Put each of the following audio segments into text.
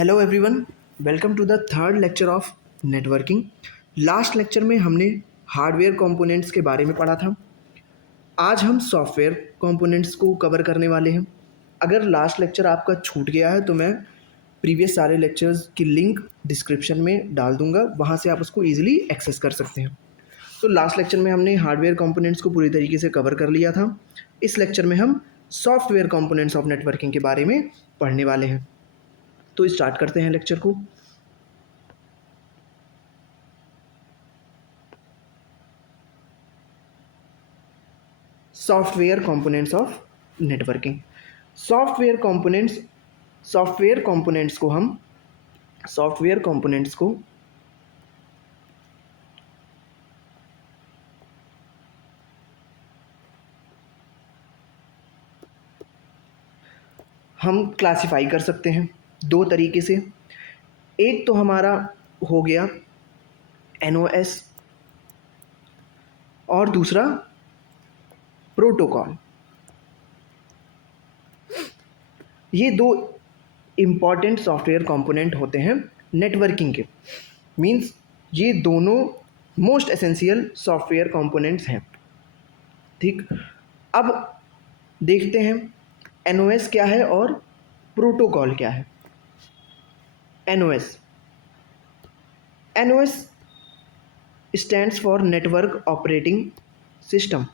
Hello everyone, welcome to the third lecture of networking. Last lecture में हमने hardware components के बारे में पढ़ा था। आज हम सॉफ्टवेयर कंपोनेंट्स को कवर करने वाले हैं। अगर लास्ट लेक्चर आपका छूट गया है तो मैं प्रीवियस सारे लेक्चर्स की लिंक डिस्क्रिप्शन में डाल दूंगा, वहाँ से आप उसको ईजिली एक्सेस कर सकते हैं। तो लास्ट लेक्चर में हमने हार्डवेयर कंपोनेंट्स को पूरी तरीके से कवर कर लिया था। इस लेक्चर में हम सॉफ्टवेयर कंपोनेंट्स ऑफ नेटवर्किंग के बारे में पढ़ने वाले हैं। तो स्टार्ट करते हैं लेक्चर को। Software components of networking. Software components को हम क्लासिफाई कर सकते हैं दो तरीके से। एक तो हमारा हो गया NOS और दूसरा प्रोटोकॉल। ये दो इम्पॉर्टेंट सॉफ्टवेयर कंपोनेंट होते हैं नेटवर्किंग के। मींस ये दोनों मोस्ट एसेंशियल सॉफ्टवेयर कंपोनेंट्स हैं। ठीक, अब देखते हैं NOS क्या है और प्रोटोकॉल क्या है। NOS stands for network operating system.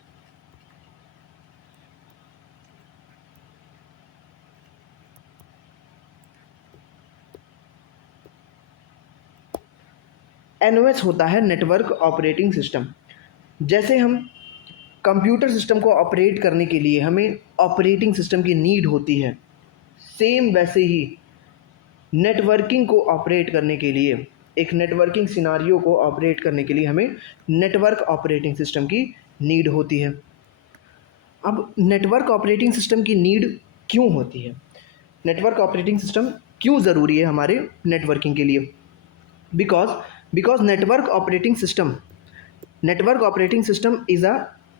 NOS होता है नेटवर्क ऑपरेटिंग सिस्टम। जैसे हम कंप्यूटर सिस्टम को ऑपरेट करने के लिए हमें ऑपरेटिंग सिस्टम की नीड होती है, सेम वैसे ही नेटवर्किंग को ऑपरेट करने के लिए, एक नेटवर्किंग सिनारियो को ऑपरेट करने के लिए हमें नेटवर्क ऑपरेटिंग सिस्टम की नीड होती है। अब नेटवर्क ऑपरेटिंग सिस्टम की नीड क्यों होती है, नेटवर्क ऑपरेटिंग सिस्टम क्यों ज़रूरी है हमारे नेटवर्किंग के लिए? Because network operating system is a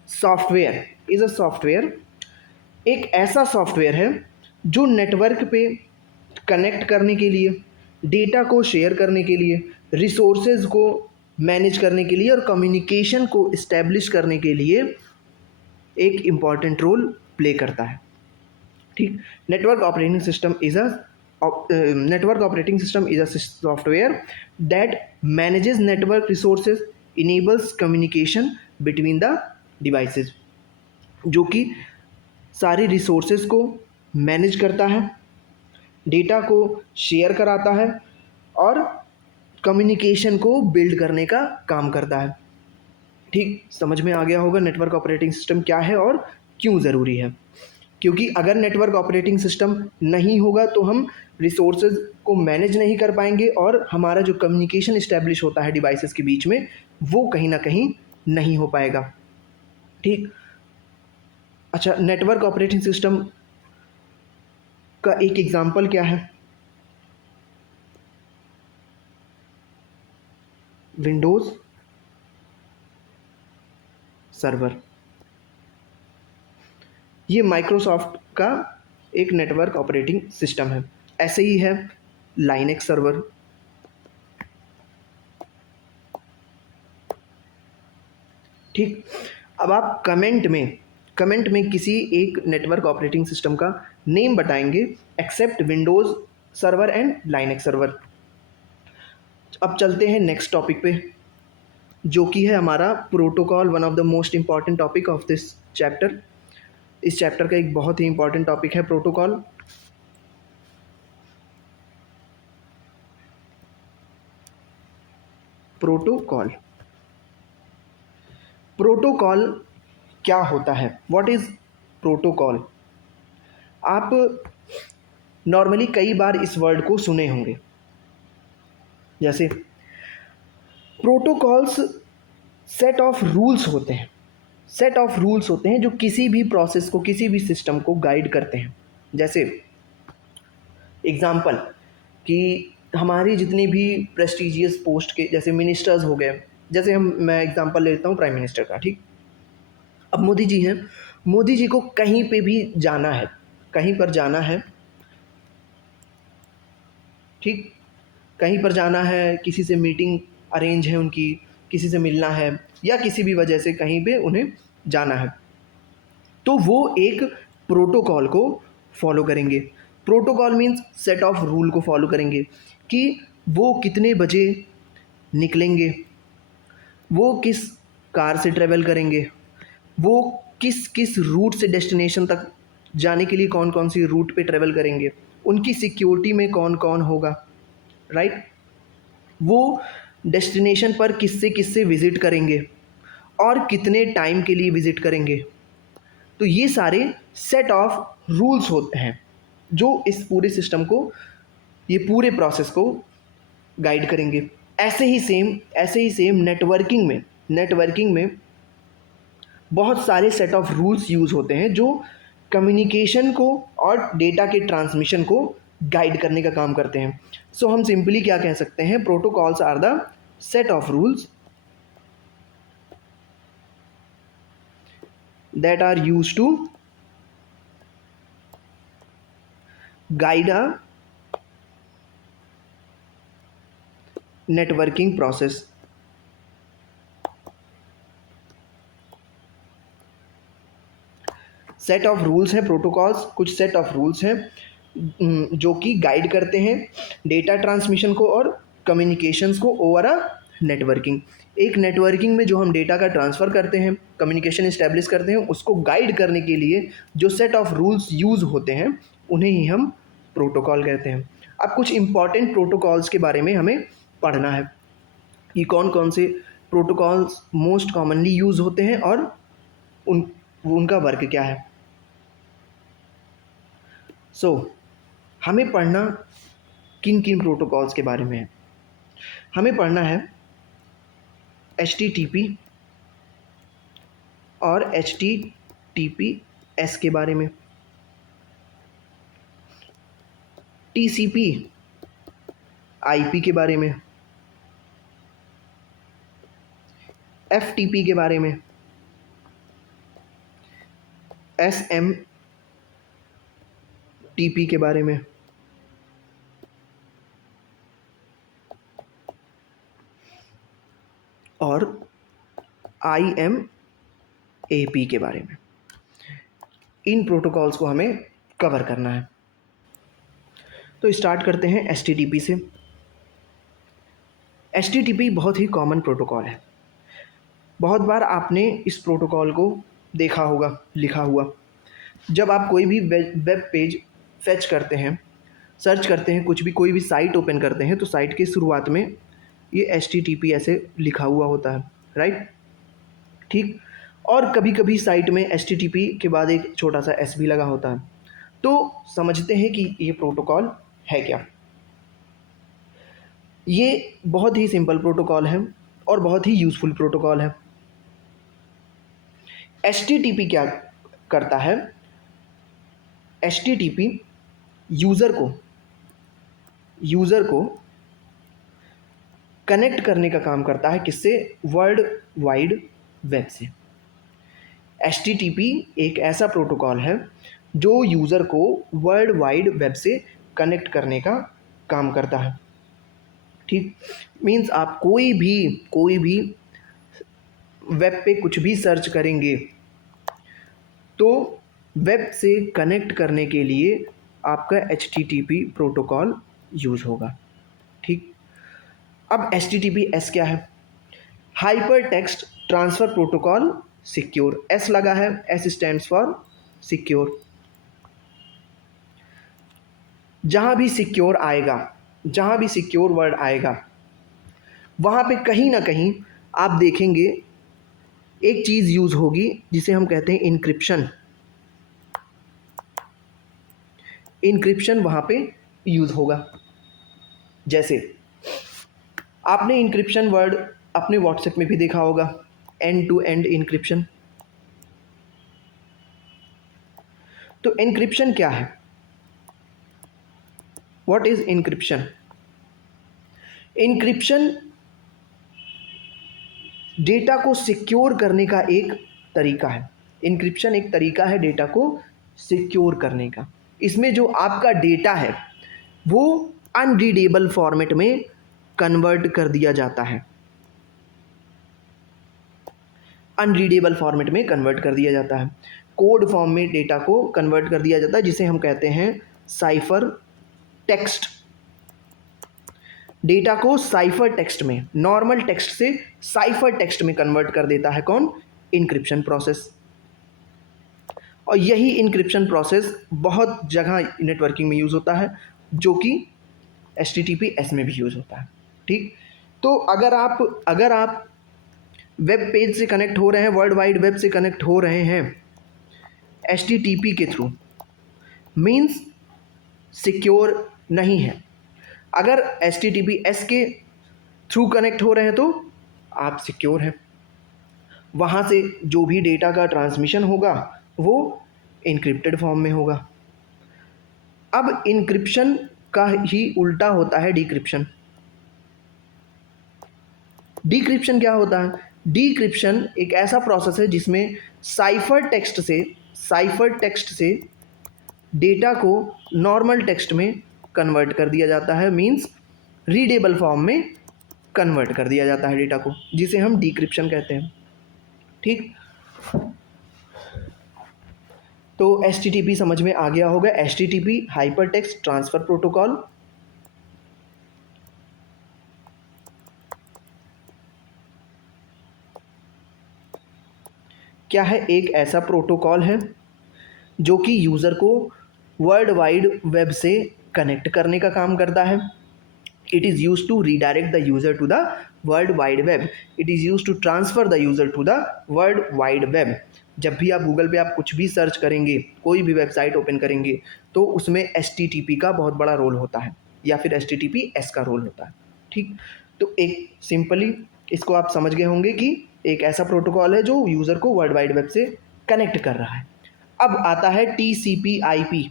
software. एक ऐसा सॉफ्टवेयर है जो नेटवर्क पे कनेक्ट करने के लिए, डेटा को शेयर करने के लिए, रिसोर्सेज को मैनेज करने के लिए और कम्युनिकेशन को इस्टेब्लिश करने के लिए एक इम्पॉर्टेंट रोल प्ले करता है। ठीक, network operating system is a software that manages network resources, enables communication between the devices, जो कि सारी रिसोर्सेज को मैनेज करता है, डेटा को शेयर कराता है और कम्युनिकेशन को बिल्ड करने का काम करता है। ठीक, समझ में आ गया होगा नेटवर्क ऑपरेटिंग सिस्टम क्या है और क्यों ज़रूरी है। क्योंकि अगर नेटवर्क ऑपरेटिंग सिस्टम नहीं होगा तो हम रिसोर्सेज को मैनेज नहीं कर पाएंगे और हमारा जो कम्युनिकेशन इस्टेब्लिश होता है डिवाइसेस के बीच में, वो कहीं ना कहीं नहीं हो पाएगा। ठीक, अच्छा, नेटवर्क ऑपरेटिंग सिस्टम का एक एग्जांपल क्या है? Windows server. ये माइक्रोसॉफ्ट का एक नेटवर्क ऑपरेटिंग सिस्टम है। ऐसे ही है लाइनेक्स सर्वर। ठीक, अब आप कमेंट में किसी एक नेटवर्क ऑपरेटिंग सिस्टम का नेम बताएंगे except Windows server and Linux server. अब चलते हैं नेक्स्ट टॉपिक पे, जो कि है हमारा protocol, one of the most important topic of this chapter. इस चैप्टर का एक बहुत ही इंपॉर्टेंट टॉपिक है प्रोटोकॉल। प्रोटोकॉल क्या होता है? What is protocol? आप नॉर्मली कई बार इस वर्ड को सुने होंगे। जैसे प्रोटोकॉल्स सेट ऑफ रूल्स होते हैं जो किसी भी प्रोसेस को, किसी भी सिस्टम को गाइड करते हैं। जैसे एग्जाम्पल कि हमारी जितनी भी प्रेस्टिजियस पोस्ट के, जैसे मिनिस्टर्स हो गए, जैसे मैं एग्जांपल लेता हूँ प्राइम मिनिस्टर का। ठीक, अब मोदी जी हैं, मोदी जी को कहीं पे भी जाना है, कहीं पर जाना है, ठीक, कहीं पर जाना है, किसी से मीटिंग अरेंज है उनकी, किसी से मिलना है या किसी भी वजह से कहीं पे उन्हें जाना है, तो वो एक प्रोटोकॉल को फॉलो करेंगे। Protocol means set of rule को फॉलो करेंगे कि वो कितने बजे निकलेंगे, वो किस कार से ट्रैवल करेंगे, वो किस किस रूट से डेस्टिनेशन तक जाने के लिए कौन कौन सी रूट पे ट्रैवल करेंगे, उनकी सिक्योरिटी में कौन कौन होगा, राइट, वो डेस्टिनेशन पर किससे किससे विज़िट करेंगे और कितने टाइम के लिए विज़िट करेंगे। तो ये सारे सेट ऑफ रूल्स होते हैं जो इस पूरे सिस्टम को, ये पूरे प्रोसेस को गाइड करेंगे। ऐसे ही सेम नेटवर्किंग में बहुत सारे सेट ऑफ रूल्स यूज़ होते हैं जो कम्युनिकेशन को और डेटा के ट्रांसमिशन को गाइड करने का काम करते हैं। सो हम सिंपली क्या कह सकते हैं, protocols are the set of rules that are used to guide a networking process। Set of rules हैं प्रोटोकॉल्स, कुछ सेट ऑफ रूल्स हैं जो कि गाइड करते हैं डेटा ट्रांसमिशन को और कम्युनिकेशंस को ओवर अ नेटवर्किंग। एक नेटवर्किंग में जो हम डेटा का ट्रांसफ़र करते हैं, कम्युनिकेशन इस्टेब्लिश करते हैं, उसको गाइड करने के लिए जो सेट ऑफ रूल्स यूज़ होते हैं उन्हें ही हम प्रोटोकॉल कहते हैं। अब कुछ इंपॉर्टेंट प्रोटोकॉल्स के बारे में हमें पढ़ना है कि कौन कौन से प्रोटोकॉल्स मोस्ट कॉमनली यूज़ होते हैं और उनका वर्क क्या है। सो हमें पढ़ना किन किन प्रोटोकॉल्स के बारे में है, हमें पढ़ना है HTTP और HTTPS के बारे में, TCP IP के बारे में, FTP के बारे में, SMTP के बारे में, और IMAP के बारे में। इन प्रोटोकॉल्स को हमें कवर करना है। तो स्टार्ट करते हैं HTTP से। HTTP बहुत ही कॉमन प्रोटोकॉल है। बहुत बार आपने इस प्रोटोकॉल को देखा होगा लिखा हुआ। जब आप कोई भी वेब पेज फेच करते हैं, सर्च करते हैं, कुछ भी कोई भी साइट ओपन करते हैं, तो साइट की शुरुआत में ये HTTP ऐसे लिखा हुआ होता है, राइट, ठीक। और कभी कभी साइट में HTTP के बाद एक छोटा सा S भी लगा होता है। तो समझते हैं कि ये प्रोटोकॉल है क्या। ये बहुत ही सिंपल प्रोटोकॉल है और बहुत ही यूज़फुल प्रोटोकॉल है। HTTP क्या करता है, HTTP यूज़र को कनेक्ट करने का काम करता है, किससे, वर्ल्ड वाइड वेब से। HTTP एक ऐसा प्रोटोकॉल है जो यूज़र को वर्ल्ड वाइड वेब से कनेक्ट करने का काम करता है, ठीक। मीन्स आप कोई भी वेब पे कुछ भी सर्च करेंगे तो वेब से कनेक्ट करने के लिए आपका HTTP प्रोटोकॉल यूज़ होगा, ठीक। अब HTTPS क्या है, hyper text transfer protocol secure. S लगा है, S स्टैंड्स फॉर सिक्योर। जहाँ भी सिक्योर आएगा, जहाँ भी सिक्योर वर्ड आएगा, वहाँ पे कहीं ना कहीं आप देखेंगे एक चीज़ यूज़ होगी जिसे हम कहते हैं इनक्रिप्शन। इनक्रिप्शन वहाँ पे यूज़ होगा। जैसे आपने इनक्रिप्शन वर्ड अपने व्हाट्सएप में भी देखा होगा, एंड टू एंड इनक्रिप्शन। तो इनक्रिप्शन क्या है, what is encryption? Encryption data को सिक्योर करने का एक तरीका है। इनक्रिप्शन एक तरीका है डेटा को सिक्योर करने का। इसमें जो आपका डेटा है वो अनरीडेबल फॉर्मेट में कन्वर्ट कर दिया जाता है। अनरीडेबल फॉर्मेट में कन्वर्ट कर दिया जाता है, कोड फॉर्म में डेटा को कन्वर्ट कर दिया जाता है, जिसे हम कहते हैं साइफर टेक्स्ट। डेटा को साइफर टेक्स्ट में, नॉर्मल टेक्स्ट से साइफर टेक्स्ट में कन्वर्ट कर देता है कौन? Encryption process. और यही इनक्रिप्शन प्रोसेस बहुत जगह नेटवर्किंग में यूज़ होता है, जो कि HTTPS में भी यूज़ होता है। ठीक, तो अगर आप वेब पेज से कनेक्ट हो रहे हैं, वर्ल्ड वाइड वेब से कनेक्ट हो रहे हैं HTTP के थ्रू, मीन्स सिक्योर नहीं है। अगर HTTPS के थ्रू कनेक्ट हो रहे हैं तो आप सिक्योर हैं। वहाँ से जो भी डेटा का ट्रांसमिशन होगा वो इनक्रिप्टेड फॉर्म में होगा। अब इनक्रिप्शन का ही उल्टा होता है डिक्रिप्शन। डिक्रिप्शन क्या होता है? डिक्रिप्शन एक ऐसा प्रोसेस है जिसमें साइफर टेक्स्ट से डेटा को नॉर्मल टेक्स्ट में कन्वर्ट कर दिया जाता है, मीन्स रीडेबल फॉर्म में कन्वर्ट कर दिया जाता है डेटा को, जिसे हम डिक्रिप्शन कहते हैं। ठीक, तो HTTP समझ में आ गया होगा। HTTP hyper text transfer protocol क्या है? एक ऐसा प्रोटोकॉल है जो कि यूज़र को वर्ल्ड वाइड वेब से कनेक्ट करने का काम करता है। It is use to redirect the user to the world wide web. It is use to transfer the user to the world wide web. जब भी आप गूगल पे आप कुछ भी सर्च करेंगे, कोई भी वेबसाइट ओपन करेंगे, तो उसमें HTTP का बहुत बड़ा रोल होता है, या फिर HTTPS का रोल होता है। ठीक, तो एक सिंपली इसको आप समझ गए होंगे कि एक ऐसा प्रोटोकॉल है जो यूज़र को वर्ल्ड वाइड वेब से कनेक्ट कर रहा है। अब आता है TCP/IP।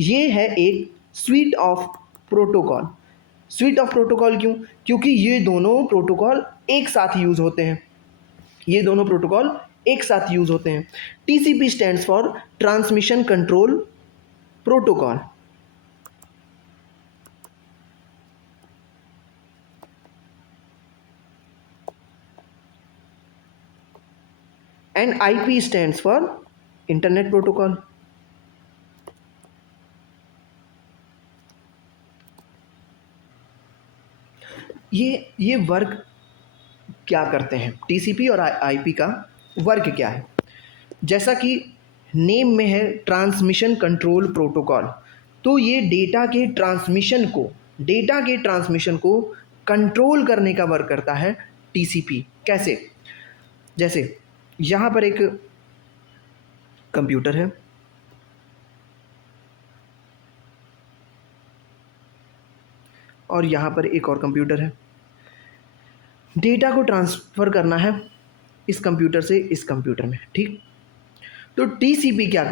ये है एक sweet of protocol. Sweet of protocol क्यों? क्योंकि ये दोनों प्रोटोकॉल एक साथ यूज़ होते हैं। TCP stands for transmission control protocol, and IP stands for internet protocol. ये वर्क क्या करते हैं? TCP और IP का वर्क क्या है? जैसा कि नेम में है ट्रांसमिशन कंट्रोल प्रोटोकॉल, तो ये डेटा के ट्रांसमिशन को कंट्रोल करने का वर्क करता है TCP। कैसे? जैसे यहाँ पर एक कंप्यूटर है, और यहाँ पर एक और कंप्यूटर है। डेटा को ट्रांसफ़र करना है इस कंप्यूटर से इस कंप्यूटर में। ठीक, तो TCP क्या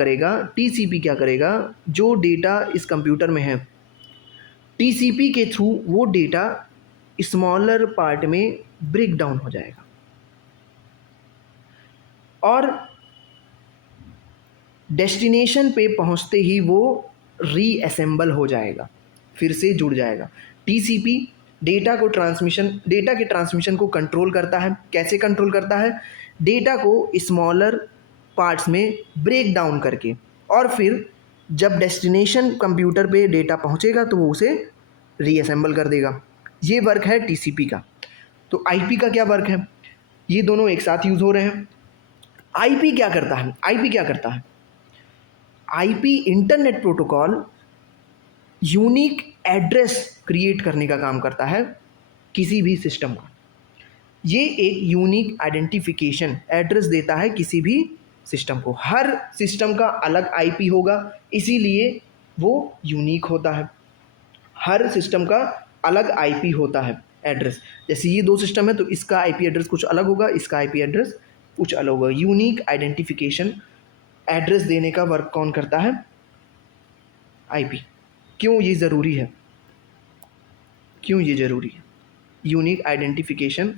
करेगा? जो डेटा इस कंप्यूटर में है, TCP के थ्रू वो डेटा स्मॉलर पार्ट में ब्रेक डाउन हो जाएगा और डेस्टिनेशन पे पहुंचते ही वो रीअसेंबल हो जाएगा, फिर से जुड़ जाएगा। TCP डेटा के ट्रांसमिशन को कंट्रोल करता है। कैसे कंट्रोल करता है? डेटा को स्मॉलर पार्ट्स में ब्रेक डाउन करके, और फिर जब डेस्टिनेशन कंप्यूटर पे डेटा पहुंचेगा तो वो उसे रीअसेंबल कर देगा। ये वर्क है TCP का। तो IP का क्या वर्क है? ये दोनों एक साथ यूज़ हो रहे हैं। IP क्या करता है? IP internet protocol unique address create करने का काम करता है किसी भी सिस्टम का। ये एक यूनिक आइडेंटिफिकेशन एड्रेस देता है किसी भी सिस्टम को। हर सिस्टम का अलग IP होगा, इसीलिए वो यूनिक होता है। हर सिस्टम का अलग IP होता है एड्रेस। जैसे ये दो सिस्टम है तो इसका IP एड्रेस कुछ अलग होगा, इसका IP एड्रेस कुछ अलग होगा। यूनिक आइडेंटिफिकेशन एड्रेस देने का वर्क कौन करता है? IP। क्यों ये ज़रूरी है? यूनिक आइडेंटिफिकेशन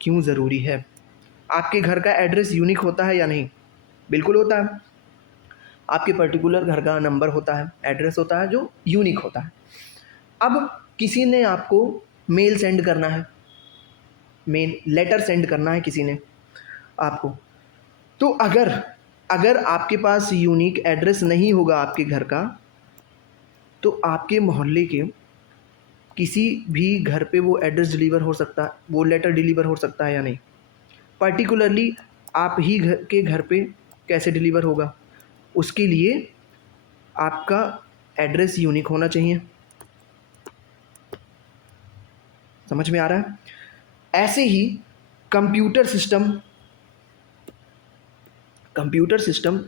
क्यों ज़रूरी है? आपके घर का एड्रेस यूनिक होता है या नहीं? बिल्कुल होता है। आपके पर्टिकुलर घर का नंबर होता है, एड्रेस होता है जो यूनिक होता है। अब किसी ने आपको मेल सेंड करना है, मेल लेटर सेंड करना है किसी ने आपको, तो अगर अगर आपके पास यूनिक एड्रेस नहीं होगा आपके घर का, तो आपके मोहल्ले के किसी भी घर पे वो एड्रेस डिलीवर हो सकता है, वो लेटर डिलीवर हो सकता है या नहीं। पर्टिकुलरली आप ही घर के घर पे कैसे डिलीवर होगा, उसके लिए आपका एड्रेस यूनिक होना चाहिए। समझ में आ रहा है? ऐसे ही computer system computer system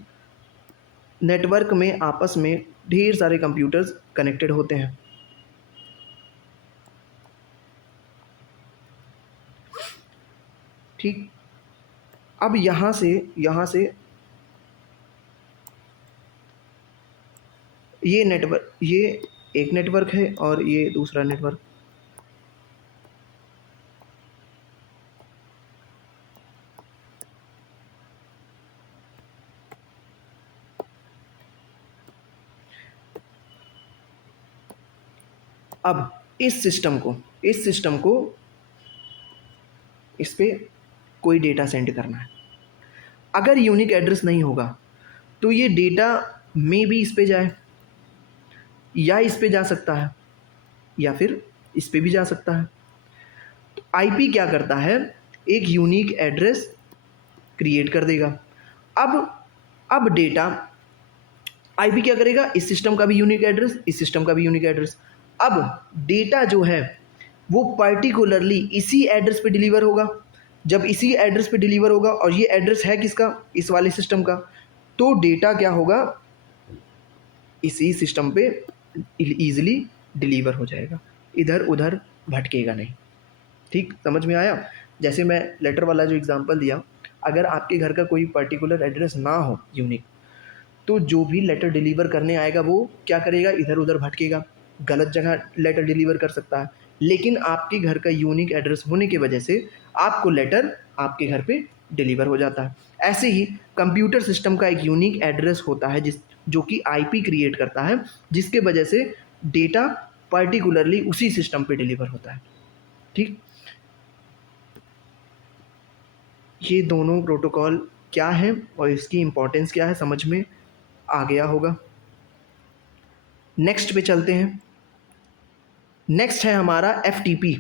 network में आपस में ढेर सारे कंप्यूटर्स कनेक्टेड होते हैं। ठीक, अब यहाँ से ये एक नेटवर्क है और ये दूसरा नेटवर्क। अब इस सिस्टम को इस पे कोई डेटा सेंड करना है। अगर यूनिक एड्रेस नहीं होगा तो ये डेटा में भी इस पे जाए, या इस पे जा सकता है, या फिर इस पे भी जा सकता है। तो आईपी क्या करता है, एक यूनिक एड्रेस क्रिएट कर देगा। अब डेटा आईपी क्या करेगा, इस सिस्टम का भी यूनिक एड्रेस, इस सिस्टम का भी यूनिक एड्रेस। अब डेटा जो है वो पर्टिकुलरली इसी एड्रेस पे डिलीवर होगा। जब इसी एड्रेस पे डिलीवर होगा और ये एड्रेस है किसका, इस वाले सिस्टम का, तो डेटा क्या होगा, इसी सिस्टम पे ईजिली डिलीवर हो जाएगा, इधर उधर भटकेगा नहीं। ठीक, समझ में आया? जैसे मैं लेटर वाला जो एग्जांपल दिया, अगर आपके घर का कोई पर्टिकुलर एड्रेस ना हो यूनिक, तो जो भी लेटर डिलीवर करने आएगा वो क्या करेगा, इधर उधर भटकेगा, गलत जगह लेटर डिलीवर कर सकता है। लेकिन आपके घर का यूनिक एड्रेस होने की वजह से आपको लेटर आपके घर पे डिलीवर हो जाता है। ऐसे ही कंप्यूटर सिस्टम का एक यूनिक एड्रेस होता है जो कि आईपी क्रिएट करता है, जिसके वजह से डेटा पर्टिकुलरली उसी सिस्टम पे डिलीवर होता है। ठीक, ये दोनों प्रोटोकॉल क्या है और इसकी इम्पोर्टेंस क्या है समझ में आ गया होगा। नेक्स्ट पे चलते हैं। नेक्स्ट है हमारा एफटीपी।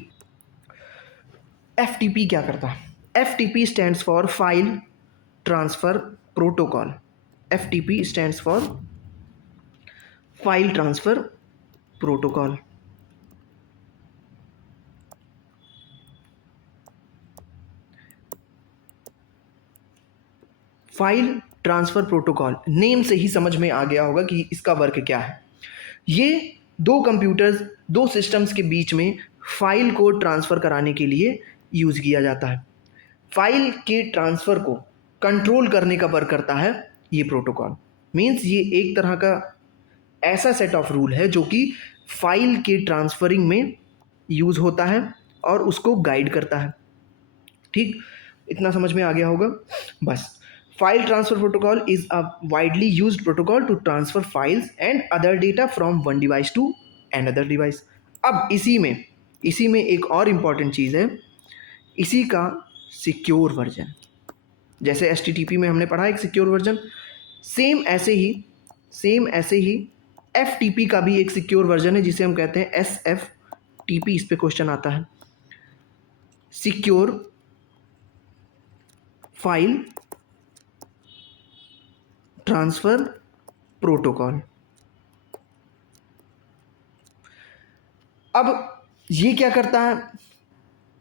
एफटीपी क्या करता है? FTP stands for file transfer protocol. FTP stands for file transfer protocol. File transfer protocol, name से ही समझ में आ गया होगा कि इसका वर्क क्या है। ये दो कंप्यूटर्स, दो सिस्टम्स के बीच में फाइल को ट्रांसफ़र कराने के लिए यूज़ किया जाता है। फाइल के ट्रांसफ़र को कंट्रोल करने का वर्क करता है ये प्रोटोकॉल। मीन्स ये एक तरह का ऐसा सेट ऑफ रूल है जो कि फाइल के ट्रांसफरिंग में यूज़ होता है और उसको गाइड करता है। ठीक, इतना समझ में आ गया होगा बस। File transfer protocol is a widely used protocol to transfer files and other data from one device to another device. अब इसी में एक और इम्पॉर्टेंट चीज़ है, इसी का सिक्योर वर्जन। जैसे HTTP में हमने पढ़ा एक सिक्योर वर्जन, सेम ऐसे ही FTP का भी एक सिक्योर वर्जन है जिसे हम कहते हैं SFTP। इस पे क्वेश्चन आता है, सिक्योर फाइल ट्रांसफर प्रोटोकॉल। अब ये क्या करता है,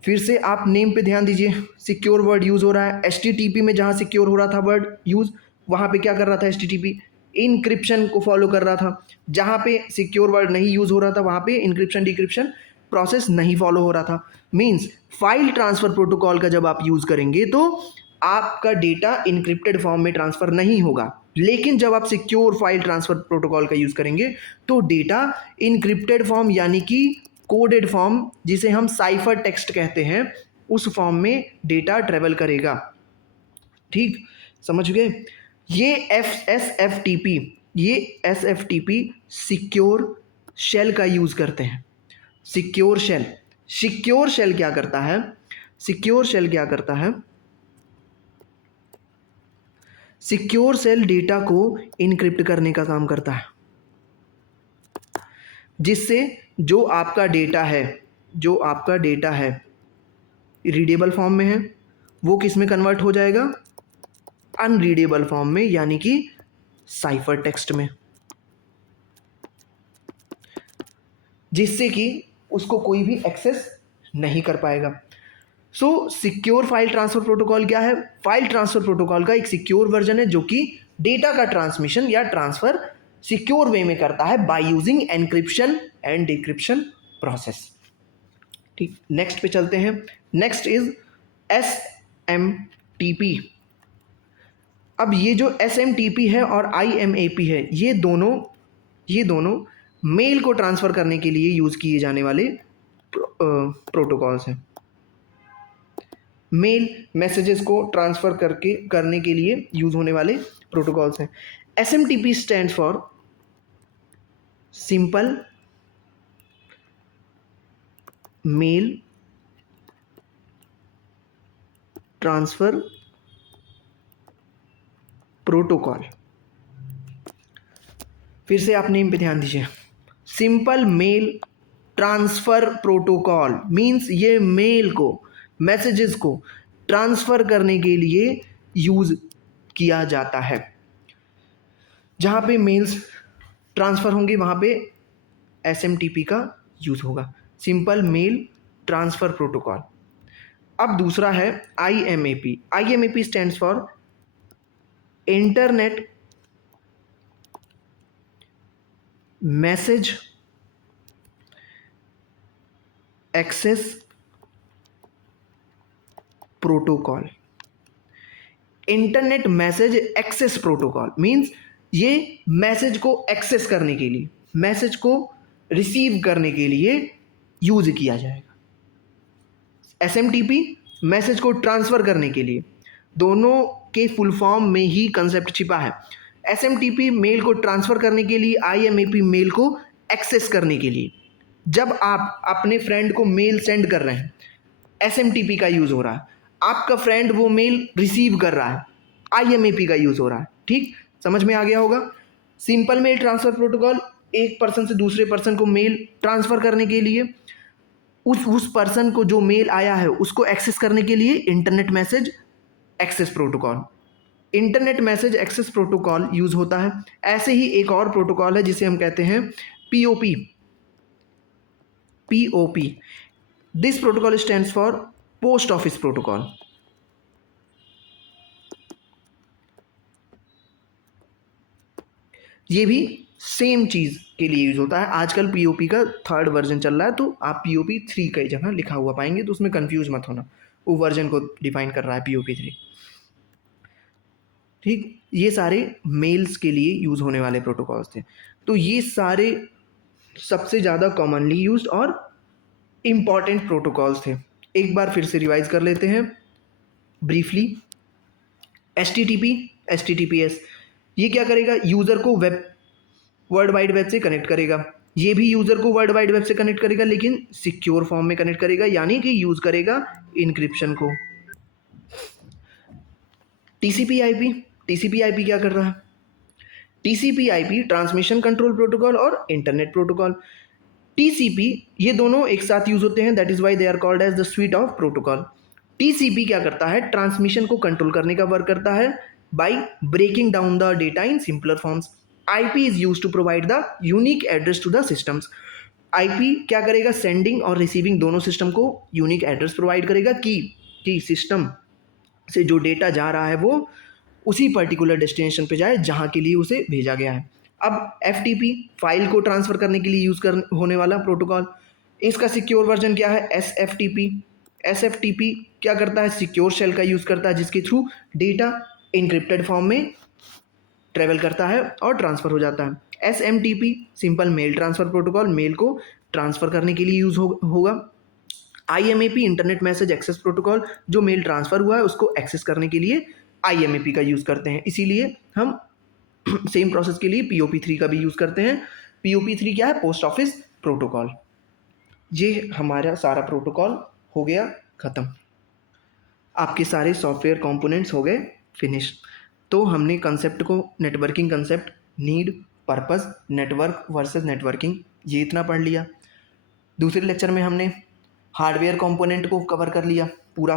फिर से आप नेम पे ध्यान दीजिए, सिक्योर वर्ड यूज हो रहा है। HTTP में जहां सिक्योर हो रहा था वर्ड यूज, वहां पे क्या कर रहा था HTTP, इनक्रिप्शन को फॉलो कर रहा था। जहां पे सिक्योर वर्ड नहीं यूज हो रहा था वहां पे इनक्रिप्शन डिक्रिप्शन प्रोसेस नहीं फॉलो हो रहा था। मीन्स फाइल ट्रांसफर प्रोटोकॉल का जब आप यूज करेंगे तो आपका डेटा इनक्रिप्टेड फॉर्म में ट्रांसफर नहीं होगा, लेकिन जब आप सिक्योर फाइल ट्रांसफर प्रोटोकॉल का यूज करेंगे तो डेटा इनक्रिप्टेड फॉर्म यानी कि कोडेड फॉर्म, जिसे हम साइफर टेक्स्ट कहते हैं, उस फॉर्म में डेटा ट्रेवल करेगा। ठीक, समझ गए? ये S F T P secure shell का यूज करते हैं। Secure shell. सिक्योर शेल क्या करता है? सिक्योर शेल क्या करता है? सिक्योर शेल डेटा को इनक्रिप्ट करने का काम करता है, जिससे जो आपका डेटा है रीडेबल फॉर्म में है, वो किस में कन्वर्ट हो जाएगा? अनरीडेबल फॉर्म में, यानी कि साइफर टेक्स्ट में, जिससे कि उसको कोई भी एक्सेस नहीं कर पाएगा। सो सिक्योर फाइल ट्रांसफर प्रोटोकॉल क्या है? फाइल ट्रांसफर प्रोटोकॉल का एक सिक्योर वर्जन है जो कि डेटा का ट्रांसमिशन या ट्रांसफर सिक्योर वे में करता है by using encryption and decryption process. ठीक, नेक्स्ट पे चलते हैं। Next is SMTP। अब ये जो SMTP है और IMAP है, ये दोनों मेल को ट्रांसफर करने के लिए यूज किए जाने वाले प्रोटोकॉल्स हैं। मेल मैसेजेस को ट्रांसफर करने के लिए यूज होने वाले प्रोटोकॉल्स हैं। SMTP stands for simple mail transfer protocol. फिर से आप नेम पे ध्यान दीजिए। Simple mail transfer protocol means ये मेल को, मैसेजेस को ट्रांसफर करने के लिए यूज किया जाता है। जहां पे मेल्स ट्रांसफर होंगे वहां पे SMTP का यूज होगा, सिंपल मेल ट्रांसफर प्रोटोकॉल। अब दूसरा है IMAP। IMAP stands for internet message access protocol. Internet message access protocol means ये मैसेज को एक्सेस करने के लिए, मैसेज को रिसीव करने के लिए यूज किया जाएगा। SMTP मैसेज को ट्रांसफर करने के लिए, दोनों के फुल फॉर्म में ही कंसेप्ट छिपा है। SMTP मेल को ट्रांसफर करने के लिए, IMAP मेल को एक्सेस करने के लिए। जब आप अपने फ्रेंड को मेल सेंड कर रहे हैं, SMTP का यूज हो रहा है। आपका फ्रेंड वो मेल रिसीव कर रहा है, IMAP का यूज हो रहा है। ठीक, समझ में आ गया होगा। सिंपल मेल ट्रांसफर प्रोटोकॉल एक पर्सन से दूसरे पर्सन को मेल ट्रांसफर करने के लिए, उस पर्सन को जो मेल आया है उसको एक्सेस करने के लिए internet message access protocol. Internet message access protocol use होता है। ऐसे ही एक और प्रोटोकॉल है जिसे हम कहते हैं POP। This protocol stands for post office protocol. ये भी सेम चीज के लिए यूज होता है। आजकल POP का 3rd वर्जन चल रहा है, तो आप POP 3 कई जगह लिखा हुआ पाएंगे, तो उसमें कंफ्यूज मत होना, वो वर्जन को डिफाइन कर रहा है POP 3। ठीक, ये सारे मेल्स के लिए यूज होने वाले प्रोटोकॉल्स थे। तो ये सारे सबसे ज़्यादा कॉमनली यूज्ड और इम्पॉर्टेंट प्रोटोकॉल्स थे। एक बार फिर से रिवाइज कर लेते हैं ब्रीफली। HTTP, HTTPS ये क्या करेगा? यूज़र को वर्ल्ड वाइड वेब से कनेक्ट करेगा। ये भी यूज़र को वर्ल्ड वाइड वेब से कनेक्ट करेगा, लेकिन सिक्योर फॉर्म में कनेक्ट करेगा, यानी कि यूज़ करेगा इनक्रिप्शन को। TCP/IP क्या कर रहा है? TCP/IP ट्रांसमिशन कंट्रोल प्रोटोकॉल और इंटरनेट प्रोटोकॉल। TCP ये दोनों एक साथ यूज होते हैं, that is why they are called as the suite of protocol. TCP क्या करता है? ट्रांसमिशन को कंट्रोल करने का वर्क करता है by breaking down the data in simpler forms. IP is use to provide the unique address to the systems. IP क्या करेगा? सेंडिंग और रिसीविंग दोनों सिस्टम को यूनिक एड्रेस प्रोवाइड करेगा कि सिस्टम से जो डेटा जा रहा है वो उसी पर्टिकुलर डेस्टिनेशन पे जाए जहाँ के लिए उसे भेजा गया है। अब FTP फाइल को ट्रांसफ़र करने के लिए यूज़ होने वाला प्रोटोकॉल। इसका सिक्योर वर्जन क्या है? SFTP। SFTP क्या करता है? सिक्योर शेल का यूज़ करता है, जिसके थ्रू डेटा इनक्रिप्टेड फॉर्म में ट्रेवल करता है और ट्रांसफ़र हो जाता है। SMTP simple mail transfer protocol, mail को ट्रांसफ़र करने के लिए यूज़ होगा। IMAP internet message access protocol, जो मेल ट्रांसफ़र हुआ है उसको एक्सेस करने के लिए IMAP का यूज़ करते हैं। इसीलिए हम सेम प्रोसेस के लिए POP 3 का भी यूज़ करते हैं। POP 3 क्या है? Post office protocol. ये हमारा सारा प्रोटोकॉल हो गया ख़त्म। आपके सारे सॉफ्टवेयर कंपोनेंट्स हो गए फिनिश। तो हमने कंसेप्ट को, networking concept, need, purpose, network versus networking, ये इतना पढ़ लिया। दूसरे लेक्चर में हमने हार्डवेयर कंपोनेंट को कवर कर लिया पूरा,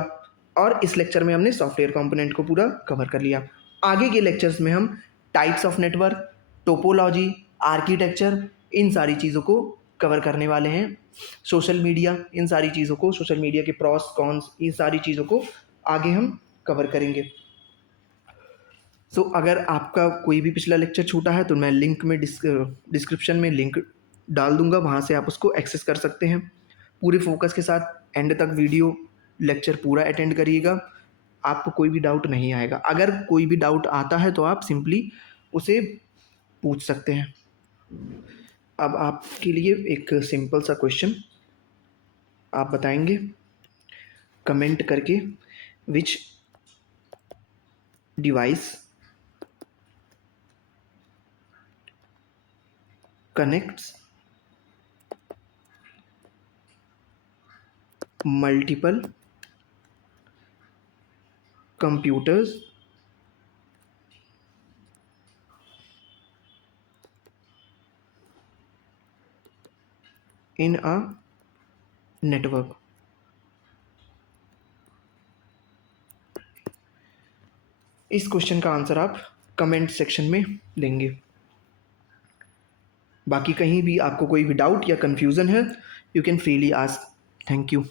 और इस लेक्चर में हमने सॉफ्टवेयर कंपोनेंट को पूरा कवर कर लिया। आगे के लेक्चर्स में हम types of network, topology, architecture, इन सारी चीज़ों को कवर करने वाले हैं। सोशल मीडिया, इन सारी चीज़ों को, सोशल मीडिया के प्रॉस कॉन्स, इन सारी चीज़ों को आगे हम कवर करेंगे। अगर आपका कोई भी पिछला लेक्चर छूटा है तो मैं लिंक में डिस्क्रिप्शन में लिंक डाल दूंगा, वहाँ से आप उसको एक्सेस कर सकते हैं। पूरे फोकस के साथ एंड तक वीडियो लेक्चर पूरा अटेंड करिएगा, आपको कोई भी डाउट नहीं आएगा। अगर कोई भी डाउट आता है तो आप सिंपली उसे पूछ सकते हैं। अब आपके लिए एक सिंपल सा क्वेश्चन आप बताएंगे कमेंट करके, विच device connects multiple computers in a network। इस क्वेश्चन का आंसर आप कमेंट सेक्शन में देंगे। बाकी कहीं भी आपको कोई भी डाउट या कंफ्यूजन है, you can freely ask. Thank you.